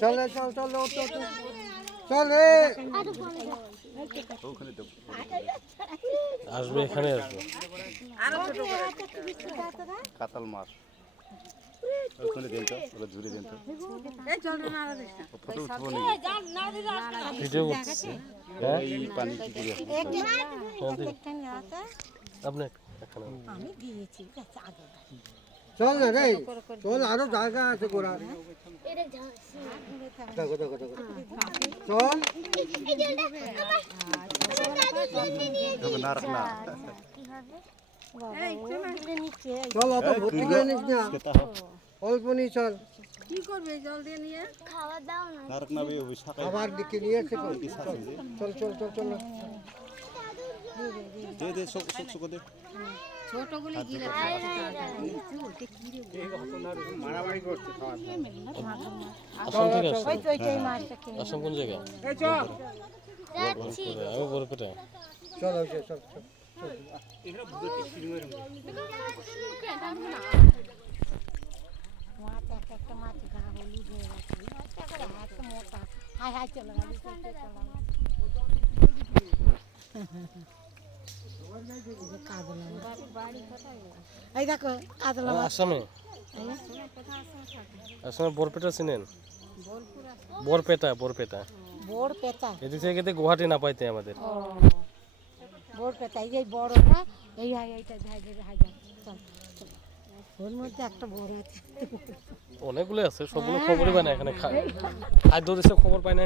চল চল রে আসবে এখানে আসবে কাতাল মাছ ওখানে দেন তো ওরা ঝুড়ি দেন তো ফটো উঠবো নি ভিডিও করতেছে এই পানি কি করে আপনি এখানে আমি দিয়েছি আগে চল না রে চল আরো জায়গা আছে ঘোরার দেখো দেখো দেখো চল না রাখ না চল অত ভর্তি করে নিস না অল্প নি চল কি করবে জল দিয়ে নিয়ে খাওয়া দাও না না রাখ না বে ওই শাখা আবার দিকে নিয়ে এসে চল চল চল চল দে দে সব সব দে ছোটগুলো গিলে আসাম থেকে আসছে ওইটাই মাছটা আসাম কোন জায়গায় যাচ্ছি আমি বরপেটা চল চল চল মাছ একটা মাছ গা হলুদ হয়ে গেছে মাছটা করে হাত মোটা হাই হাই চলে গেল এই দেখো কাতলা মাছ আসামে আসামে বরপেটা চিনেন বরপেটা বরপেটা বোর পেতা এদিক থেকে গেতে গুয়াহাটি না পাইতে আমাদের বোর পেতা এই যে বড়টা এই হাই এইটা যাই হাই যা চল ওর মধ্যে একটা বড় আছে অনেকগুলো আছে সবগুলো খবরই পায় না এখানে খাদ্য দেশে খবর পায় না